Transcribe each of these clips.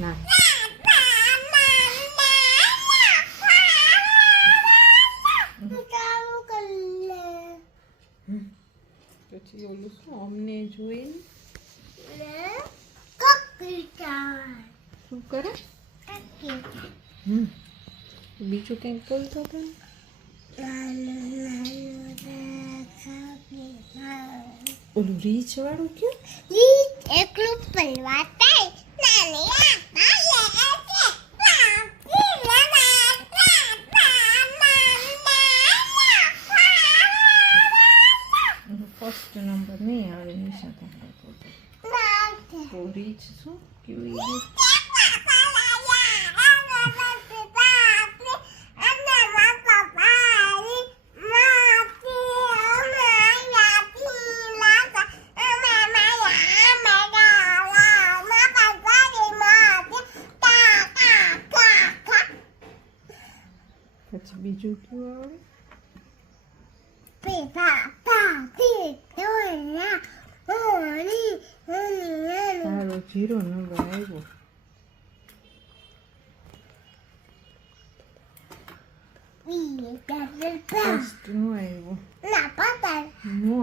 ના પછી ઓલું શું અમને જોઈને શું કરે બીજું કંઈક બોલતો હતો ઓલું રીચ વાળું કયું એકલું પલવા ફર્સ્ટ નંબર નહીં આવે નિશા તમારે તો રીચ શું કેવું પછી બીજું કેવું આવે તારો 0 નંબર આવ્યો ફર્સ્ટ નો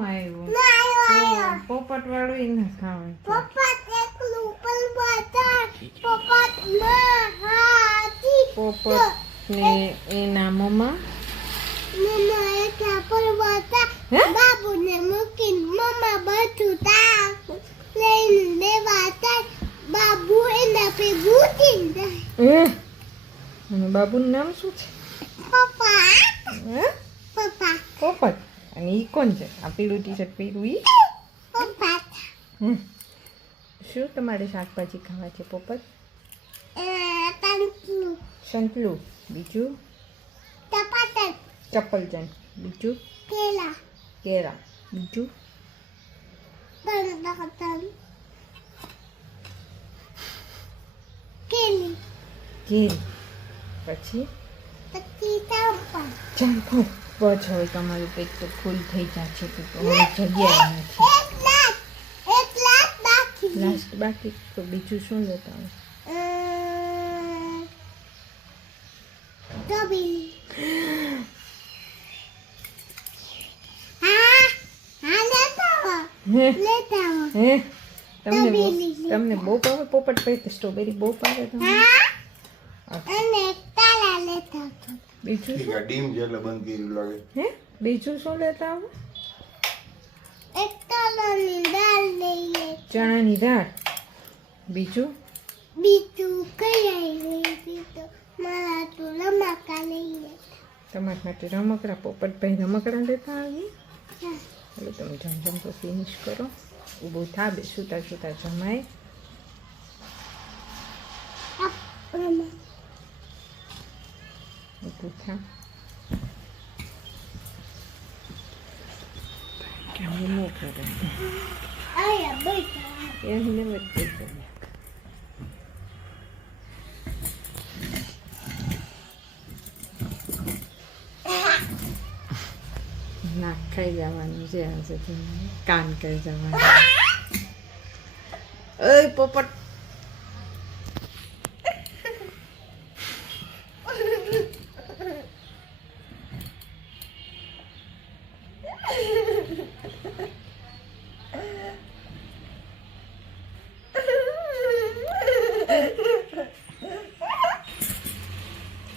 આવ્યો પોપટ વાળું એ ના ખાવે પોપટ ને એના મમ્મા બાબુને મૂકીને મમ્મા બધું તાપ લઈને લેવા જાય બાબુ એના પે ઘૂટીને જાય અને બાબુનું નામ શું છે પપ્પા પોપટ અને ઈ કોણ છે આ પીળું ટી શર્ટ પહેર્યું ઈ પપ્પા શું તમારે શાકભાજી ખાવા છે પોપટ તંતુ સંતલું બીજું ટપાટન ચપ્પલજન બીજું કેલા કેરા બીજું બંદકતન કેલી કેરી પછી ચાંપા ચાંપો બસ હવે તમારું પેટ તો ફૂલ થઈ જાય છે તો હવે જગ્યા નથી એક લાખ બાકી લાસ્ટ બાકી તો બીજું શું લેતા ડબી લેતા હે તમને બહુ ભાવે પોપટ પહેરતે સ્ટ્રોબેરી બહુ ભાવે તમને અને તાલા લેતા બીજું ડીમ જેટલે બંધ કર્યું લાગે હે બીજું શું લેતા આવો એક તાલાની દાળ લઈએ ચણાની દાળ બીજું બીજું કઈ લઈએ તો મારા તો રમકડા લઈએ તમારા માટે રમકડા પોપટભાઈ રમકડા લેતા આવીએ એટલે તમે જમ તો ફિનિશ કરો ઊભું થા બે સુતા સુતા જમાય ઊભું થા કેમ ન કરે આયા બેટા એને વચ્ચે નાક ખાઈ જવાનું છે આજે કાન ખાઈ જવાનું ઓય પોપટ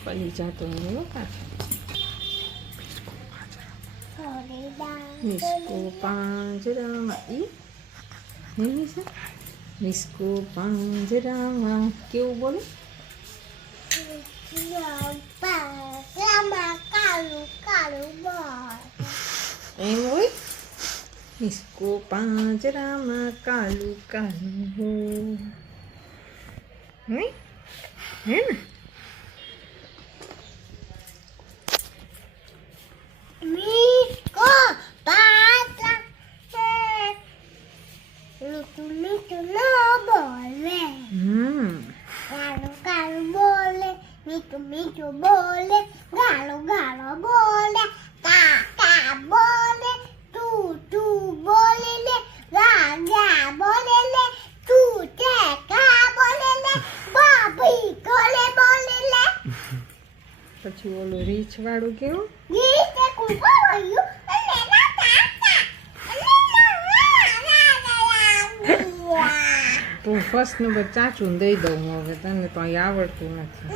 પડી જાતો નહીં પાછળ Misku Panjrama ઈ નહીં છે મિસ્કો પાંજરામાં કેવું બોલે એમ હોય મિસ્કો પાંજરામાં કાલું કાલું હો નહીં હે ને મીઠું બોલે ગાલો ગાલો બોલે કાકા બોલે તું બોલે લે ગા બોલે લે તું તે કા બોલે લે બા પછી ઓલું રીચ વાળું કેવું ગીતે કુંભો વાયું અને તું ફર્સ્ટ નંબર ચાચું દઈ દઉં હવે તને તો અહીં આવડતું નથી.